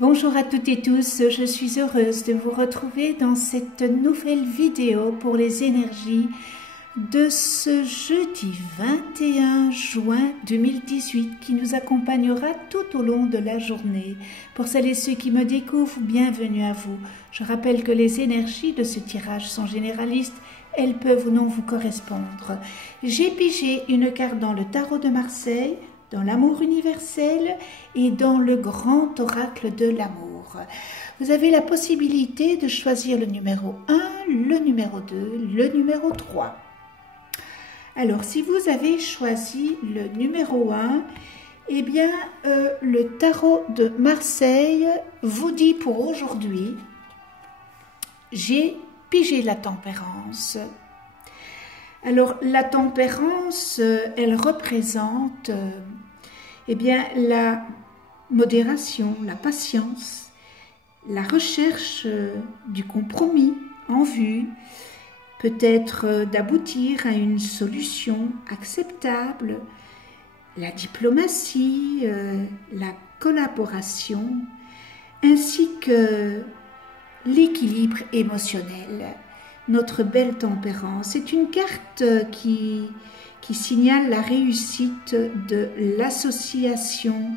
Bonjour à toutes et tous, je suis heureuse de vous retrouver dans cette nouvelle vidéo pour les énergies de ce jeudi 21 juin 2018 qui nous accompagnera tout au long de la journée. Pour celles et ceux qui me découvrent, bienvenue à vous. Je rappelle que les énergies de ce tirage sont généralistes, elles peuvent ou non vous correspondre. J'ai pigé une carte dans le tarot de Marseille, dans l'amour universel et dans le grand oracle de l'amour. Vous avez la possibilité de choisir le numéro 1, le numéro 2, le numéro 3. Alors, si vous avez choisi le numéro 1, eh bien, le tarot de Marseille vous dit pour aujourd'hui, j'ai pigé la tempérance. Alors, la tempérance, elle représente eh bien, la modération, la patience, la recherche du compromis en vue, peut-être d'aboutir à une solution acceptable, la diplomatie, la collaboration, ainsi que l'équilibre émotionnel. Notre belle tempérance est une carte qui signale la réussite de l'association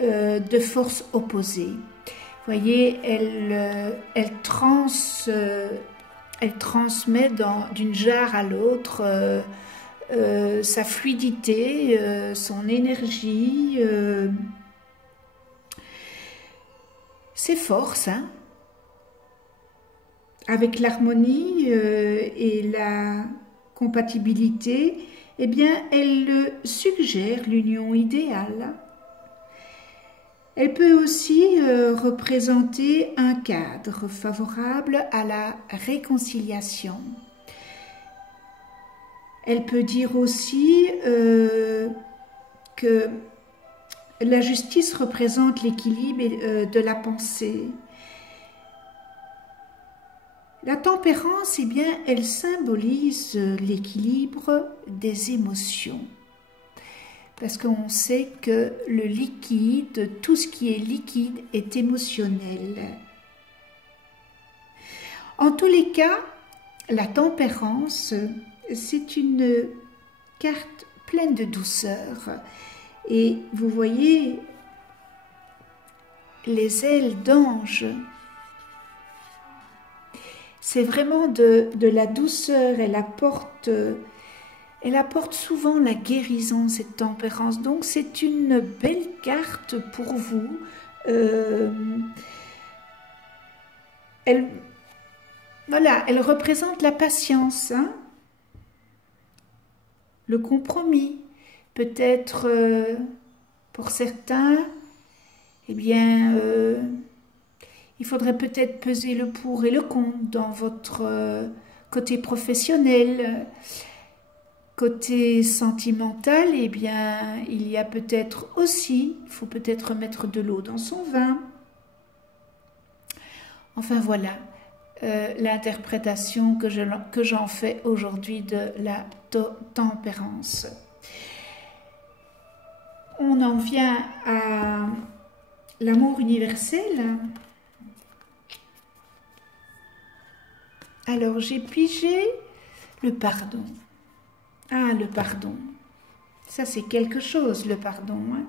de forces opposées. Vous voyez, elle transmet d'une jarre à l'autre sa fluidité, son énergie, ses forces, hein. Avec l'harmonie et la compatibilité, eh bien, elle suggère l'union idéale. Elle peut aussi représenter un cadre favorable à la réconciliation. Elle peut dire aussi que la justice représente l'équilibre de la pensée. La tempérance, eh bien, elle symbolise l'équilibre des émotions. Parce qu'on sait que le liquide, tout ce qui est liquide, est émotionnel. En tous les cas, la tempérance, c'est une carte pleine de douceur. Et vous voyez les ailes d'ange. C'est vraiment de la douceur, elle apporte souvent la guérison, cette tempérance. Donc c'est une belle carte pour vous. Elle représente la patience, hein, le compromis. Peut-être pour certains, eh bien... il faudrait peut-être peser le pour et le contre dans votre côté professionnel. Côté sentimental, eh bien, il y a peut-être aussi, il faut peut-être mettre de l'eau dans son vin. Enfin voilà, l'interprétation que j'en fais aujourd'hui de la tempérance. On en vient à l'amour universel. Alors, j'ai pigé le pardon. Ah, le pardon. Ça, c'est quelque chose, le pardon. Hein.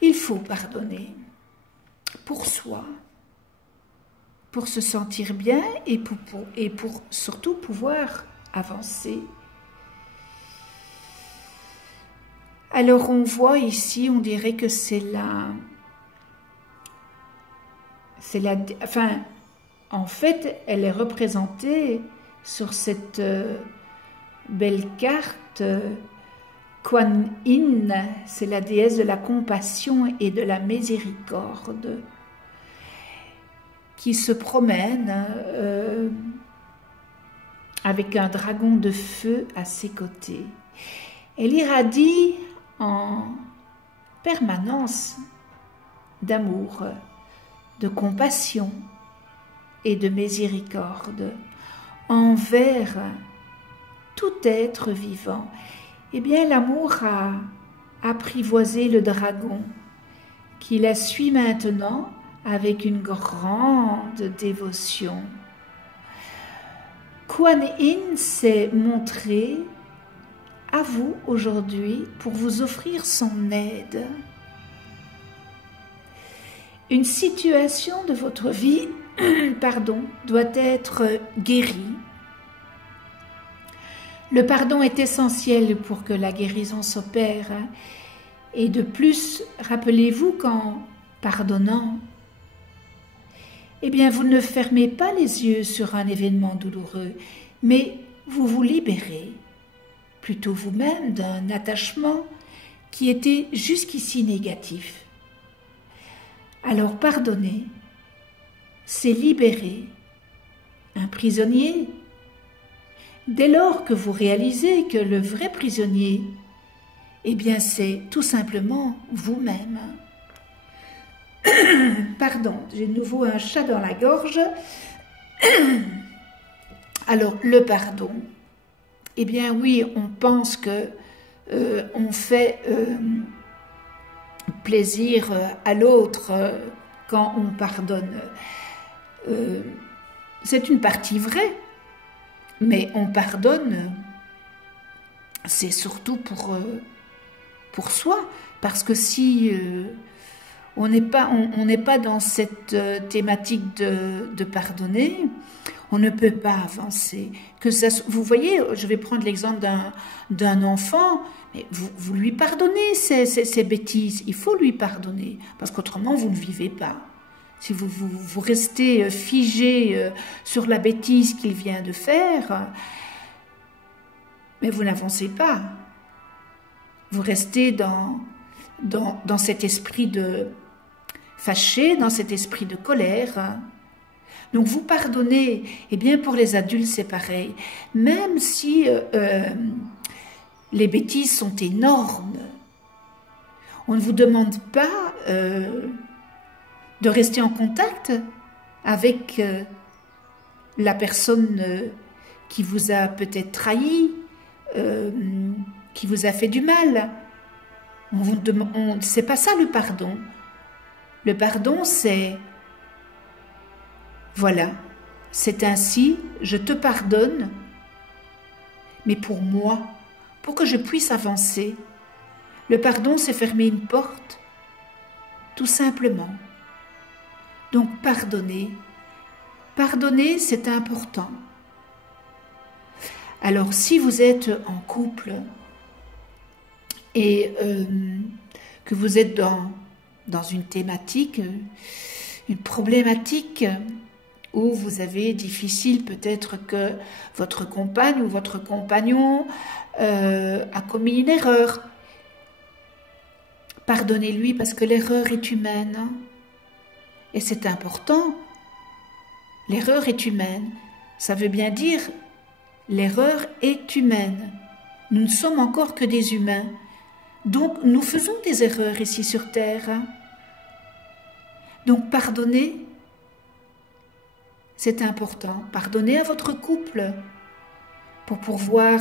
Il faut pardonner. Pour soi. Pour se sentir bien et pour surtout pouvoir avancer. Alors, on voit ici, on dirait que en fait, elle est représentée sur cette belle carte. Kuan Yin, c'est la déesse de la compassion et de la miséricorde, qui se promène avec un dragon de feu à ses côtés. Elle irradie en permanence d'amour, de compassion et de miséricorde envers tout être vivant. Eh bien, l'amour a apprivoisé le dragon qui la suit maintenant avec une grande dévotion. Kuan Yin s'est montré à vous aujourd'hui pour vous offrir son aide. Une situation de votre vie doit être guérie. Le pardon est essentiel pour que la guérison s'opère. Et de plus, rappelez-vous qu'en pardonnant, eh bien, vous ne fermez pas les yeux sur un événement douloureux, mais vous vous libérez, plutôt vous-même, d'un attachement qui était jusqu'ici négatif. Alors pardonner, c'est libérer un prisonnier. Dès lors que vous réalisez que le vrai prisonnier, eh bien c'est tout simplement vous-même. Pardon, j'ai de nouveau un chat dans la gorge. Alors le pardon, eh bien oui, on pense que on fait plaisir à l'autre quand on pardonne. C'est une partie vraie, mais on pardonne, c'est surtout pour soi, parce que si on n'est pas dans cette thématique de pardonner, on ne peut pas avancer. Vous voyez, je vais prendre l'exemple d'un enfant, mais vous lui pardonnez ces bêtises, il faut lui pardonner, parce qu'autrement vous ne vivez pas. Si vous restez figé sur la bêtise qu'il vient de faire, mais vous n'avancez pas. Vous restez dans cet esprit de fâché, dans cet esprit de colère. Donc vous pardonnez, et bien pour les adultes c'est pareil, même si les bêtises sont énormes, on ne vous demande pas de rester en contact avec la personne qui vous a peut-être trahi, qui vous a fait du mal. C'est pas ça le pardon. Le pardon, c'est voilà, c'est ainsi, je te pardonne, mais pour moi, pour que je puisse avancer. Le pardon, c'est fermer une porte, tout simplement. Donc pardonner. Pardonner, c'est important. Alors si vous êtes en couple et que vous êtes dans une thématique, une problématique où vous avez difficile peut-être que votre compagne ou votre compagnon a commis une erreur, pardonnez-lui parce que l'erreur est humaine. Et c'est important. L'erreur est humaine. Ça veut bien dire l'erreur est humaine. Nous ne sommes encore que des humains. Donc nous faisons des erreurs ici sur Terre. Donc pardonnez, c'est important. Pardonnez à votre couple pour pouvoir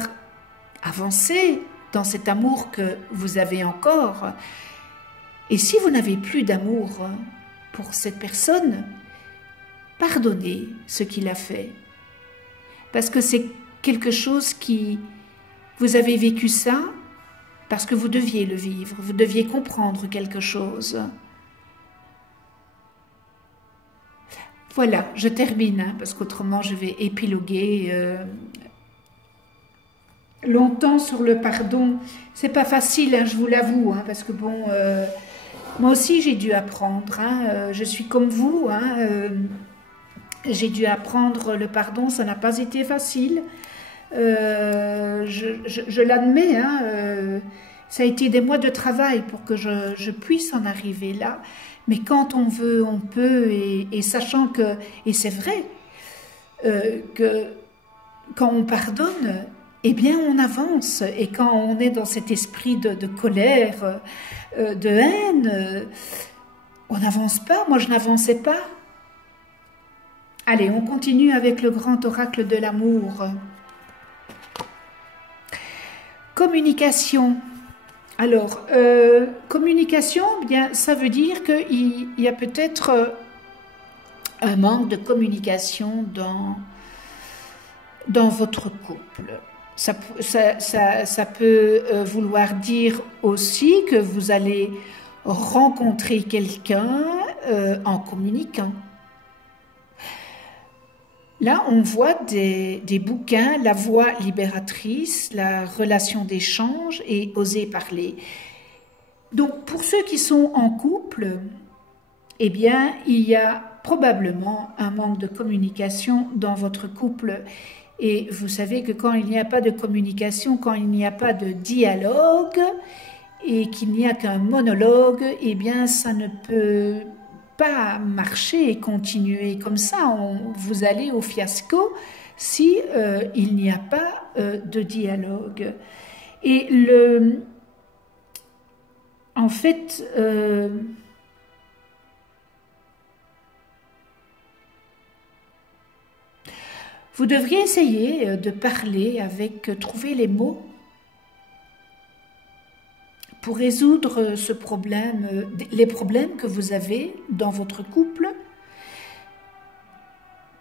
avancer dans cet amour que vous avez encore. Et si vous n'avez plus d'amour pour cette personne, pardonnez ce qu'il a fait. Parce que c'est quelque chose qui... Vous avez vécu ça parce que vous deviez le vivre, vous deviez comprendre quelque chose. Voilà, je termine, parce qu'autrement je vais épiloguer longtemps sur le pardon. C'est pas facile, je vous l'avoue, parce que bon, moi aussi j'ai dû apprendre. Je suis comme vous, j'ai dû apprendre le pardon, ça n'a pas été facile. Je l'admets, ça a été des mois de travail pour que je puisse en arriver là. Mais quand on veut, on peut, et sachant que, et c'est vrai, que quand on pardonne, eh bien on avance. Et quand on est dans cet esprit de colère, de haine, on n'avance pas. Moi, je n'avançais pas. Allez, on continue avec le grand oracle de l'amour. Communication. Alors, communication, bien, ça veut dire qu'il y a peut-être un manque de communication dans votre couple. Ça peut vouloir dire aussi que vous allez rencontrer quelqu'un en communiquant. Là, on voit des bouquins, La voix libératrice, La relation d'échange et Oser parler. Donc, pour ceux qui sont en couple, eh bien, il y a probablement un manque de communication dans votre couple. Et vous savez que quand il n'y a pas de communication, quand il n'y a pas de dialogue et qu'il n'y a qu'un monologue, eh bien, ça ne peut pas marcher et continuer comme ça. Vous allez au fiasco si il n'y a pas de dialogue. Et en fait, vous devriez essayer de parler trouver les mots pour résoudre ce problème, les problèmes que vous avez dans votre couple.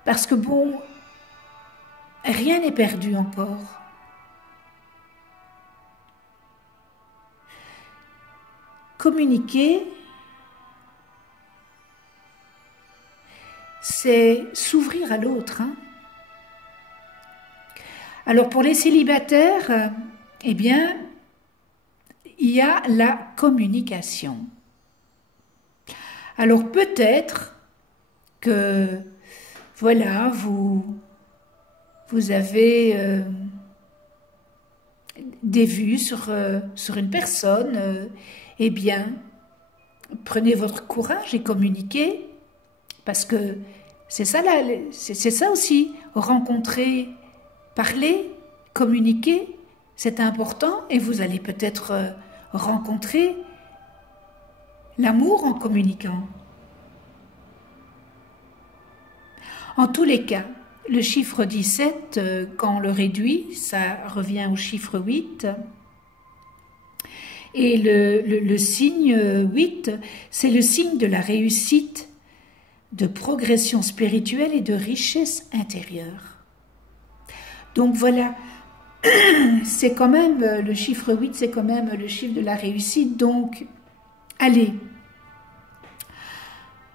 Parce que bon, rien n'est perdu encore. Communiquer, c'est s'ouvrir à l'autre, hein. Alors pour les célibataires, eh bien, il y a la communication. Alors peut-être que, voilà, vous avez des vues sur une personne, eh bien, prenez votre courage et communiquez, parce que c'est ça aussi, rencontrer, parler, communiquer, c'est important et vous allez peut-être rencontrer l'amour en communiquant. En tous les cas, le chiffre 17, quand on le réduit, ça revient au chiffre 8. Et le signe 8, c'est le signe de la réussite, de progression spirituelle et de richesse intérieure. Donc voilà, c'est quand même, le chiffre 8, c'est quand même le chiffre de la réussite. Donc, allez,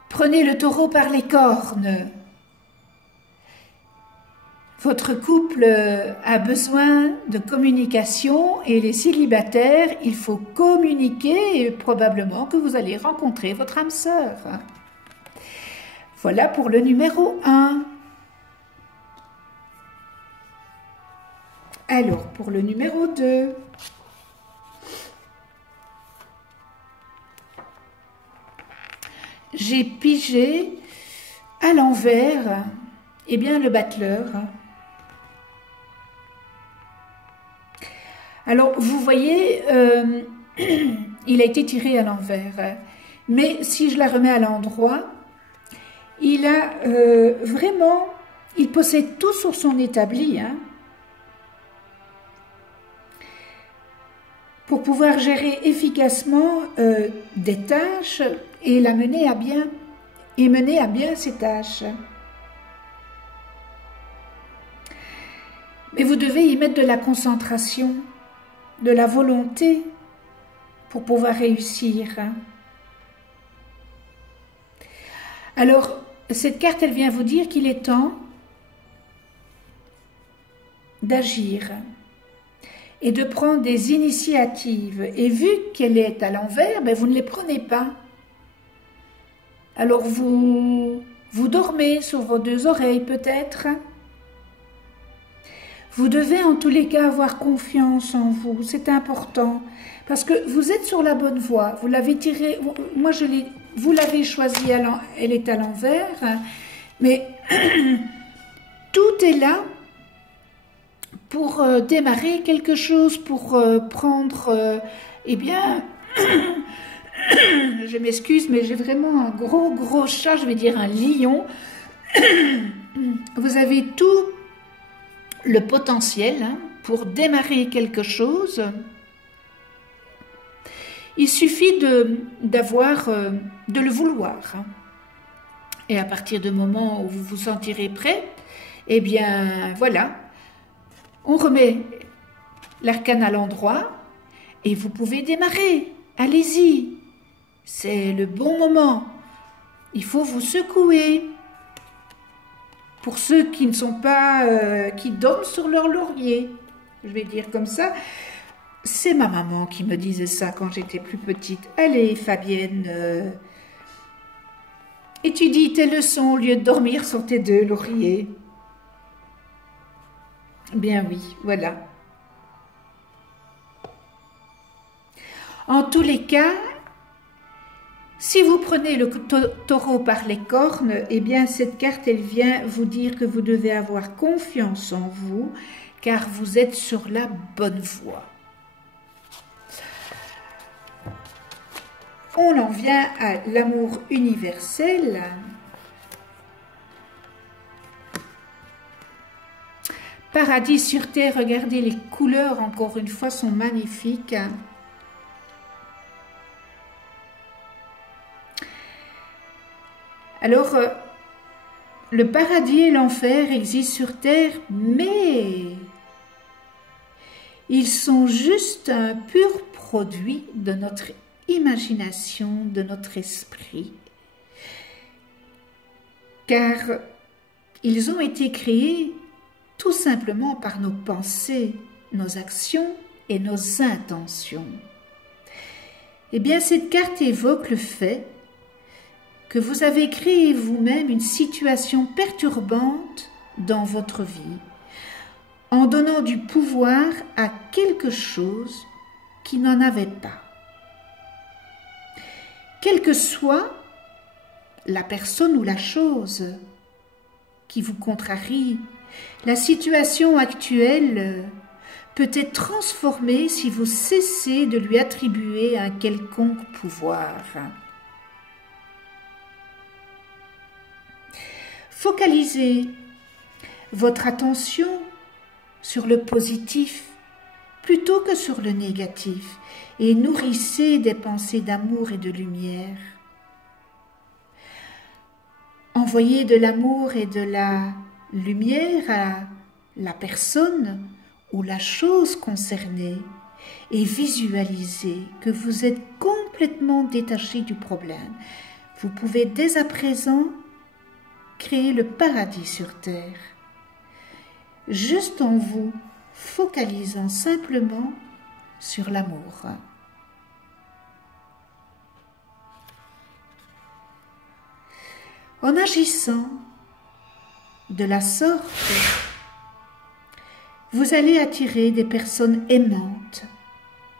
prenez le taureau par les cornes. Votre couple a besoin de communication et les célibataires, il faut communiquer et probablement que vous allez rencontrer votre âme sœur. Voilà pour le numéro 1. Alors, pour le numéro 2, j'ai pigé à l'envers, eh bien, le battleur. Alors, vous voyez, il a été tiré à l'envers. Mais si je la remets à l'endroit, il a vraiment, il possède tout sur son établi, hein, pour pouvoir gérer efficacement des tâches et mener à bien ces tâches. Mais vous devez y mettre de la concentration, de la volonté pour pouvoir réussir. Alors, cette carte, elle vient vous dire qu'il est temps d'agir et de prendre des initiatives. Et vu qu'elle est à l'envers, ben vous ne les prenez pas. Alors vous dormez sur vos deux oreilles peut-être. Vous devez en tous les cas avoir confiance en vous, c'est important. Parce que vous êtes sur la bonne voie, vous l'avez tirée, vous l'avez choisie, elle est à l'envers, mais tout est là pour démarrer quelque chose, pour prendre, eh bien, je m'excuse, mais j'ai vraiment un gros chat, je vais dire un lion. Vous avez tout le potentiel, hein, pour démarrer quelque chose. Il suffit de le vouloir. Et à partir du moment où vous vous sentirez prêt, eh bien voilà, on remet l'arcane à l'endroit et vous pouvez démarrer. Allez-y, c'est le bon moment. Il faut vous secouer. Pour ceux qui ne sont pas, qui dorment sur leur laurier, je vais dire comme ça. C'est ma maman qui me disait ça quand j'étais plus petite. Allez, Fabienne, étudie tes leçons au lieu de dormir sur tes deux lauriers. Bien oui, voilà. En tous les cas, si vous prenez le taureau par les cornes, eh bien cette carte, elle vient vous dire que vous devez avoir confiance en vous, car vous êtes sur la bonne voie. On en vient à l'amour universel. Paradis sur terre, regardez les couleurs, encore une fois, sont magnifiques. Alors, le paradis et l'enfer existent sur terre, mais ils sont juste un pur produit de notre imagination, de notre esprit, car ils ont été créés tout simplement par nos pensées, nos actions et nos intentions. Eh bien, cette carte évoque le fait que vous avez créé vous-même une situation perturbante dans votre vie, en donnant du pouvoir à quelque chose qui n'en avait pas. Quelle que soit la personne ou la chose qui vous contrarie, la situation actuelle peut être transformée si vous cessez de lui attribuer un quelconque pouvoir. Focalisez votre attention sur le positif plutôt que sur le négatif et nourrissez des pensées d'amour et de lumière. Envoyez de l'amour et de la lumière à la personne ou la chose concernée et visualisez que vous êtes complètement détaché du problème. Vous pouvez dès à présent créer le paradis sur terre, juste en vous focalisant simplement sur l'amour. En agissant de la sorte, vous allez attirer des personnes aimantes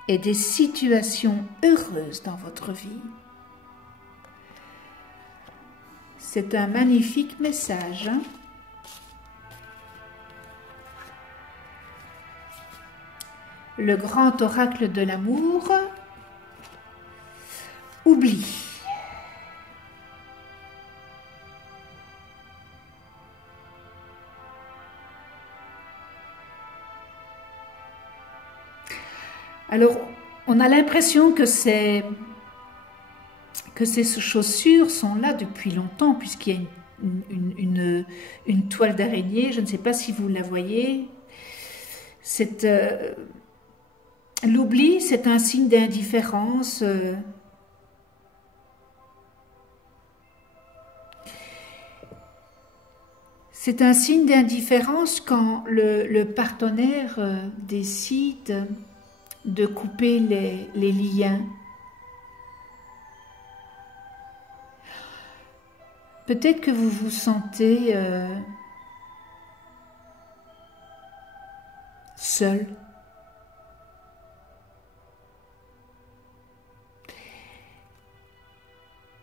et des situations heureuses dans votre vie. C'est un magnifique message. Le grand oracle de l'amour, oublie. Alors, on a l'impression que ces chaussures sont là depuis longtemps, puisqu'il y a une toile d'araignée, je ne sais pas si vous la voyez. L'oubli, c'est un signe d'indifférence. C'est un signe d'indifférence quand le partenaire décide de couper les liens. Peut-être que vous vous sentez seul.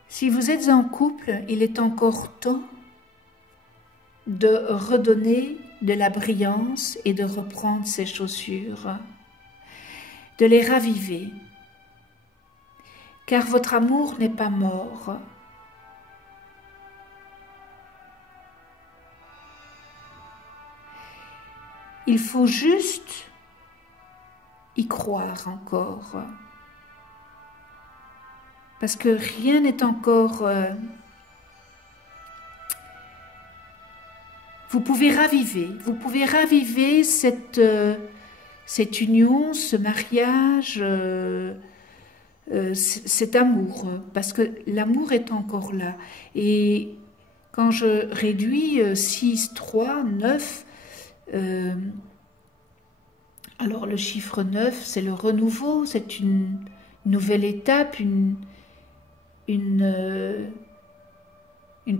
Si vous êtes en couple, il est encore temps de redonner de la brillance et de reprendre ces chaussures, de les raviver, car votre amour n'est pas mort. Il faut juste y croire encore. parce que rien n'est encore... vous pouvez raviver cette union, ce mariage, cet amour, parce que l'amour est encore là. Et quand je réduis 6, 3, 9, alors le chiffre 9, c'est le renouveau, c'est une nouvelle étape, une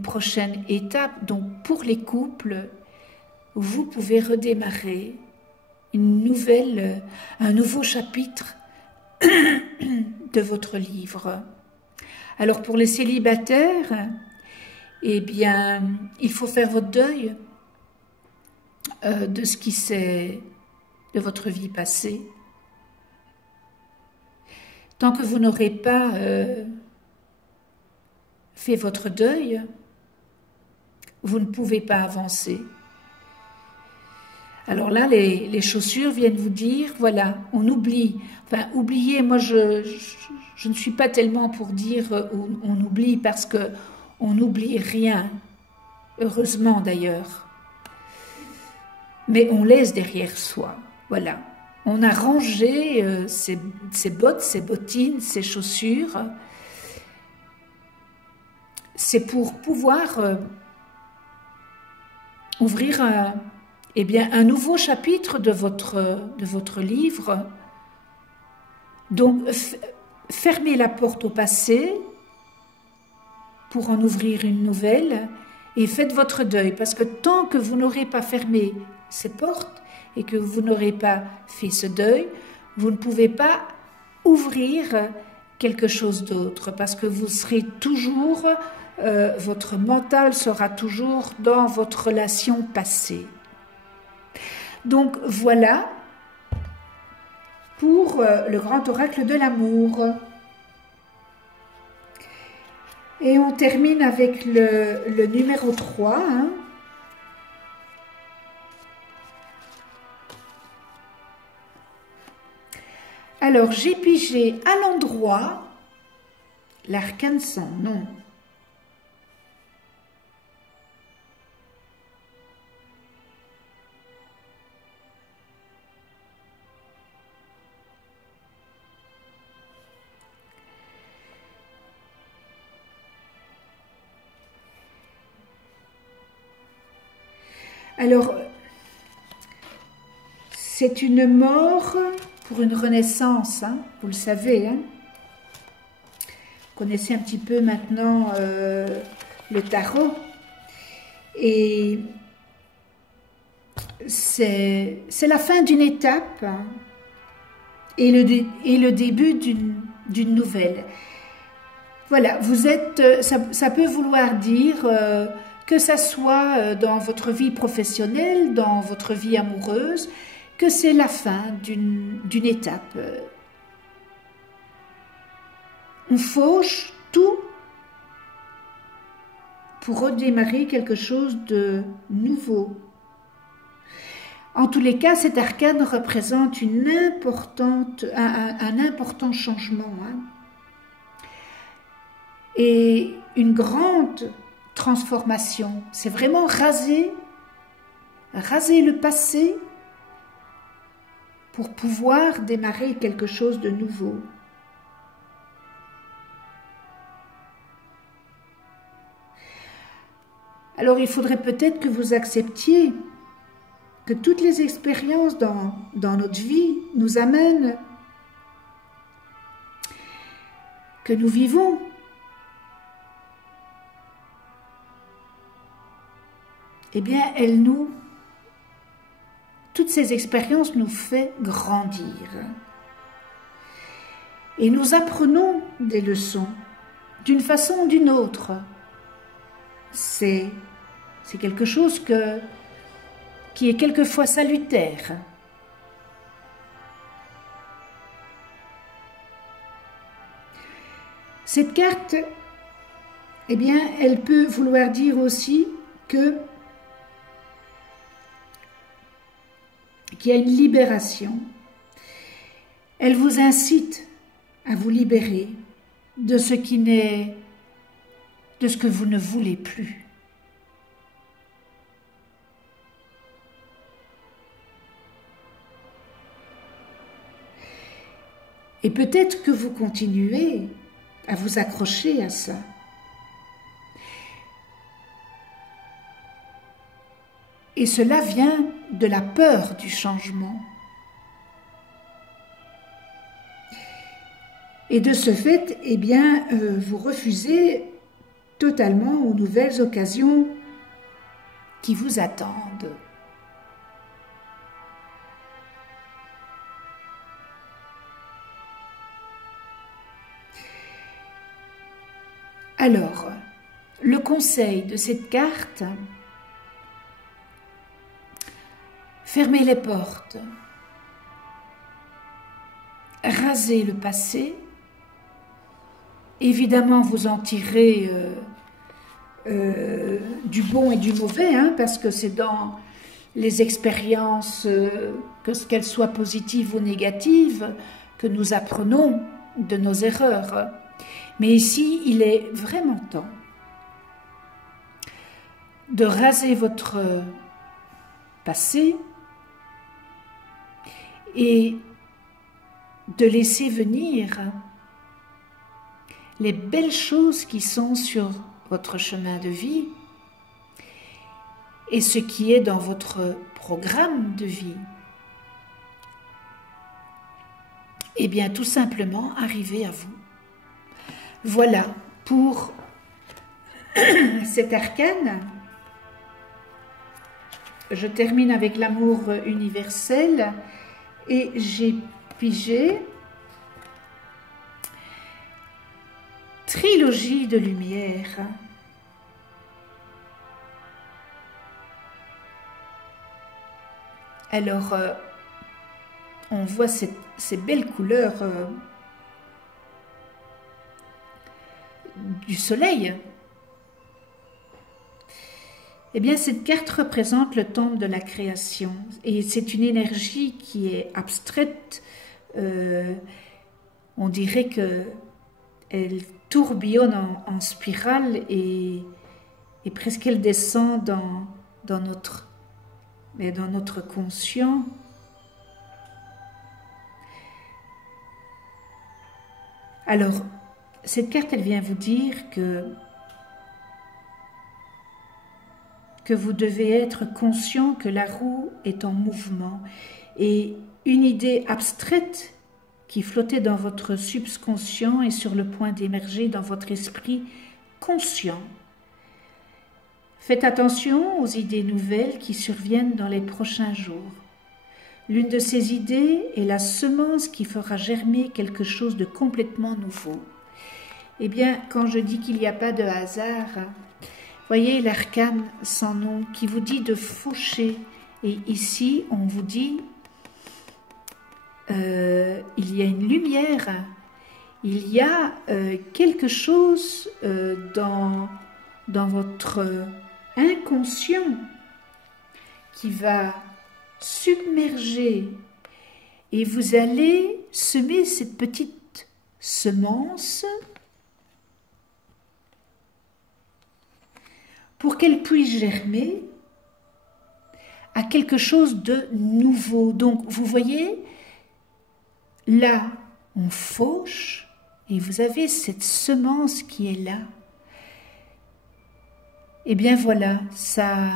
prochaine étape. Donc pour les couples, vous pouvez redémarrer un nouveau chapitre de votre livre. Alors pour les célibataires, eh bien, il faut faire votre deuil de ce qui s'est de votre vie passée. Tant que vous n'aurez pas fait votre deuil, vous ne pouvez pas avancer. Alors là, les chaussures viennent vous dire, voilà, on oublie. Enfin, oublier, moi je ne suis pas tellement pour dire on oublie, parce que on n'oublie rien, heureusement d'ailleurs. Mais on laisse derrière soi, voilà. On a rangé ses bottes, ses bottines, ses chaussures. C'est pour pouvoir ouvrir un nouveau chapitre de votre livre. Donc, fermez la porte au passé pour en ouvrir une nouvelle et faites votre deuil. Parce que tant que vous n'aurez pas fermé ces portes et que vous n'aurez pas fait ce deuil, vous ne pouvez pas ouvrir quelque chose d'autre. Parce que vous serez toujours, votre mental sera toujours dans votre relation passée. Donc voilà pour le grand oracle de l'amour. Et on termine avec le numéro 3. Hein. Alors j'ai pigé à l'endroit l'arcane sans nom. Alors, c'est une mort pour une renaissance, hein, vous le savez. Hein. Vous connaissez un petit peu maintenant le tarot. Et c'est la fin d'une étape, hein, et le début d'une nouvelle. Voilà, vous êtes, ça peut vouloir dire... que ça soit dans votre vie professionnelle, dans votre vie amoureuse, que c'est la fin d'une étape. On fauche tout pour redémarrer quelque chose de nouveau. En tous les cas, cet arcane représente un important changement, hein, et une grande transformation. C'est vraiment raser le passé pour pouvoir démarrer quelque chose de nouveau. Alors il faudrait peut-être que vous acceptiez que toutes les expériences dans notre vie nous amènent, que nous vivons, eh bien, toutes ces expériences nous font grandir. Et nous apprenons des leçons, d'une façon ou d'une autre. C'est quelque chose qui est quelquefois salutaire. Cette carte, eh bien, elle peut vouloir dire aussi qu'il y a une libération. Elle vous incite à vous libérer de ce qui n'est, de ce que vous ne voulez plus. Et peut-être que vous continuez à vous accrocher à ça. Et cela vient de la peur du changement. Et de ce fait, eh bien, vous refusez totalement aux nouvelles occasions qui vous attendent. Alors, le conseil de cette carte, fermez les portes, rasez le passé, évidemment vous en tirez du bon et du mauvais, hein, parce que c'est dans les expériences, qu'elles soient positives ou négatives, que nous apprenons de nos erreurs. Mais ici, il est vraiment temps de raser votre passé et de laisser venir les belles choses qui sont sur votre chemin de vie et ce qui est dans votre programme de vie. Eh bien, tout simplement, arriver à vous. Voilà pour cet arcane. Je termine avec l'amour universel et j'ai pigé trilogie de lumière. Alors, on voit ces belles couleurs du soleil. Eh bien, cette carte représente le temple de la création et c'est une énergie qui est abstraite. On dirait qu'elle tourbillonne en spirale et presque elle descend dans notre conscient. Alors, cette carte, elle vient vous dire que vous devez être conscient que la roue est en mouvement et une idée abstraite qui flottait dans votre subconscient est sur le point d'émerger dans votre esprit conscient. Faites attention aux idées nouvelles qui surviennent dans les prochains jours. L'une de ces idées est la semence qui fera germer quelque chose de complètement nouveau. Eh bien, quand je dis qu'il n'y a pas de hasard, voyez l'arcane sans nom qui vous dit de faucher. Et ici, on vous dit, il y a une lumière, il y a quelque chose dans votre inconscient qui va submerger et vous allez semer cette petite semence pour qu'elle puisse germer à quelque chose de nouveau. Donc, vous voyez, là, on fauche et vous avez cette semence qui est là. Eh bien voilà, ça,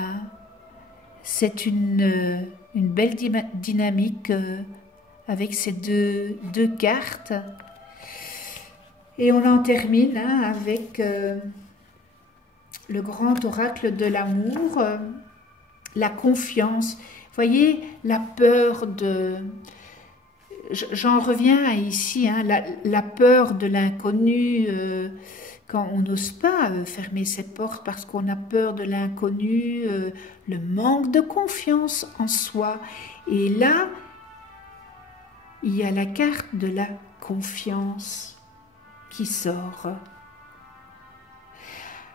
c'est une belle dynamique avec ces deux cartes. Et on en termine avec le grand oracle de l'amour, la confiance. Vous voyez, la peur de... J'en reviens ici, la peur de l'inconnu, quand on n'ose pas fermer ses portes parce qu'on a peur de l'inconnu, le manque de confiance en soi. Et là, il y a la carte de la confiance qui sort.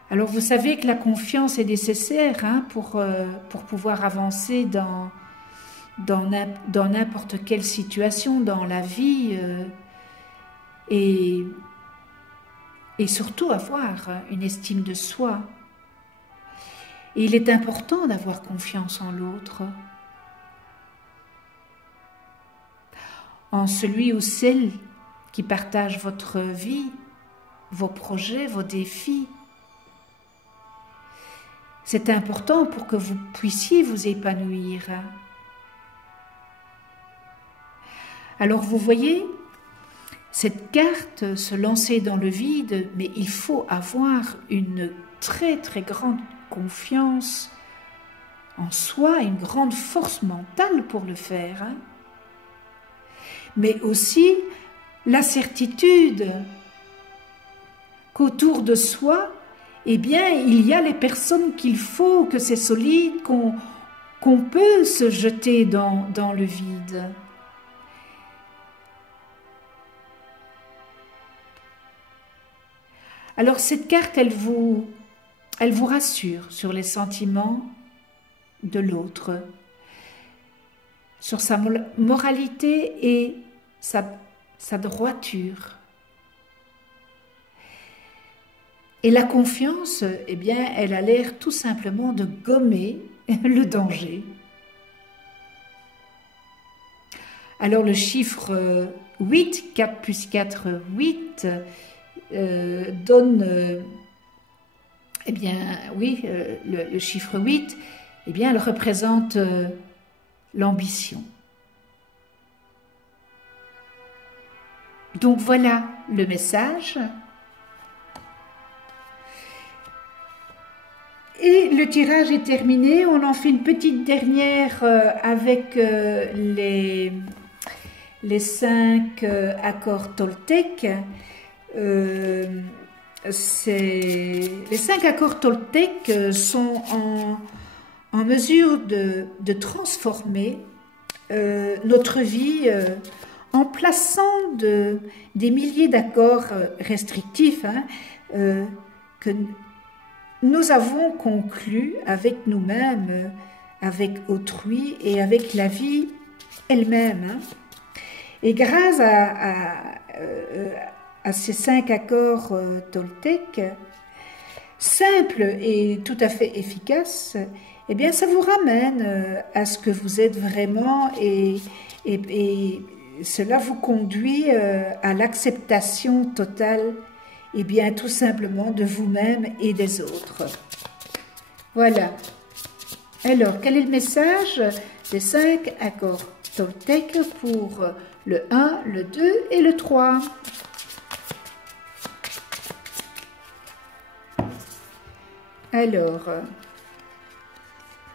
Alors vous savez que la confiance est nécessaire pour pouvoir avancer dans n'importe quelle situation dans la vie. Et et surtout avoir une estime de soi. Et il est important d'avoir confiance en l'autre, en celui ou celle qui partage votre vie, vos projets, vos défis. C'est important pour que vous puissiez vous épanouir. Alors vous voyez, cette carte se lancer dans le vide, mais il faut avoir une très très grande confiance en soi, une grande force mentale pour le faire. Mais aussi la certitude qu'autour de soi, eh bien, il y a les personnes qu'il faut, que c'est solide, qu'on peut se jeter dans le vide. Alors cette carte, elle vous rassure sur les sentiments de l'autre, sur sa moralité et sa droiture. Et la confiance, eh bien, elle a l'air tout simplement de gommer le danger. Alors le chiffre 8, 4 plus 4, 8, donne, eh bien, oui, le chiffre 8, eh bien, elle représente l'ambition. Donc voilà le message. Et le tirage est terminé. On en fait une petite dernière avec les 5 accords Toltec. Les 5 accords Toltec sont en mesure de transformer notre vie en plaçant des milliers d'accords restrictifs que nous avons conclus avec nous-mêmes, avec autrui et avec la vie elle-même. Et grâce à ces 5 accords Toltec, simples et tout à fait efficaces, eh bien, ça vous ramène à ce que vous êtes vraiment et cela vous conduit à l'acceptation totale, eh bien, tout simplement de vous-même et des autres. Voilà. Alors, quel est le message des 5 accords Toltec pour le 1, le 2 et le 3? Alors,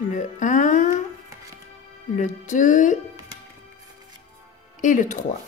le 1, le 2 et le 3.